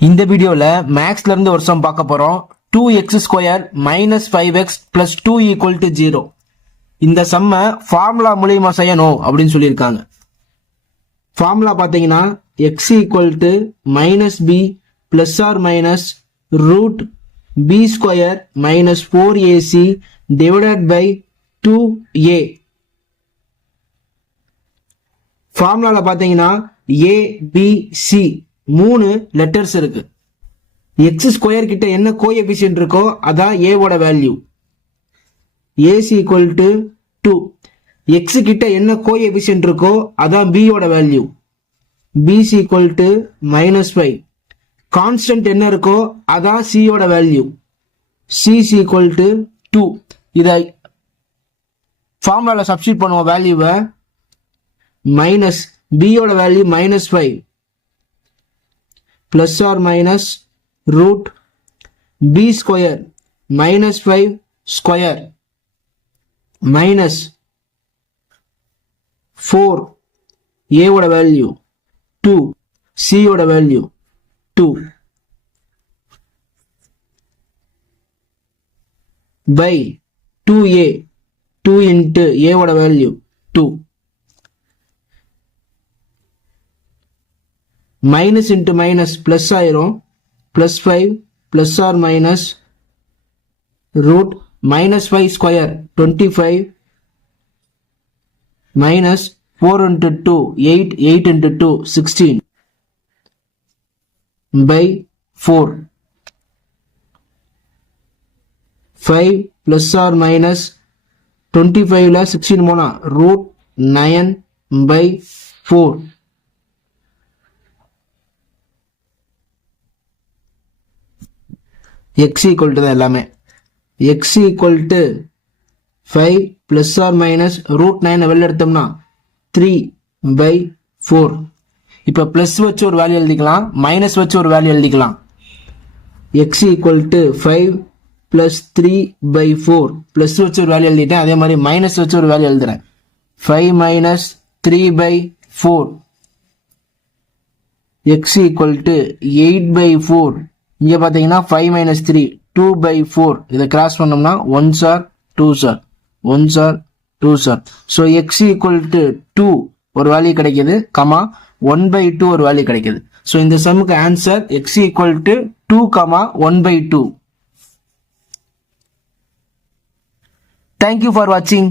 இந்த வீடியோல மேக்ஸ்ல இருந்து ஒரு சம் பார்க்க போறோம். 2x² - 5x + 2 = 0. இந்த சம்ம ஃபார்முலா மூலமா செய்யணும் அப்படின்னு சொல்லியிருக்காங்க. ஃபார்முலா பாத்தீங்கன்னா x = -b ± √b² - 4ac / 2a. ஃபார்முலால பாத்தீங்கன்னா a b c 3 லெட்டர்ஸ் இருக்கு. x² கிட்ட என்ன கோஎஃபிஷியன்ட் இருக்கோ அதான் a ஓட வேல்யூ. ac = 2. x கிட்ட என்ன கோஎஃபிஷியன்ட் இருக்கோ அதான் b ஓட வேல்யூ. bc = -5. கான்ஸ்டன்ட் என்ன இருக்கோ அதான் c ஓட வேல்யூ. cc = 2. இதை ஃபார்முலால சப்ஸ்டிட்யூட் பண்ணுவோம் வேல்யூவை. மைனஸ் b ஓட வேல்யூ -5 ± √b² -5² -4 a ஓட வேல்யூ 2 c ஓட value 2 by 2a 2 into a ஓட value 2 minus into minus plus ஆயிரும். +5 ± √-5² 25 -4 into 2 8 8 into 2 16 by 4 5 ± 25 16 போனா √9 by 4 x = தான் எல்லாமே. x = 5 ± √9 வெளில எடுத்தோம்னா 3 by 4. இப்ப பிளஸ் வச்சு ஒரு வேல்யூ எழுதிக்கலாம், மைனஸ் வச்சு ஒரு வேல்யூ எழுதிக்கலாம். x = 5 + 3 by 4. பிளஸ் வச்சு ஒரு வேல்யூ எழுதிட்டேன், அதே மாதிரி மைனஸ் வச்சு ஒரு வேல்யூ எழுதுறேன். 5 - 3 by 4. x = 8 by 4. இங்க பாத்தீங்கன்னா 5 - 3 2 by 4. இதை கிராஸ் பண்ணோம்னா 1s are 2s are 1s are 2s are. so x = 2 ஒரு வேல்யூ கிடைக்குது, கமா 1 by 2 ஒரு வேல்யூ கிடைக்குது. so இந்த சம்முக்கு answer x = 2, 1 by 2. Thank you for watching.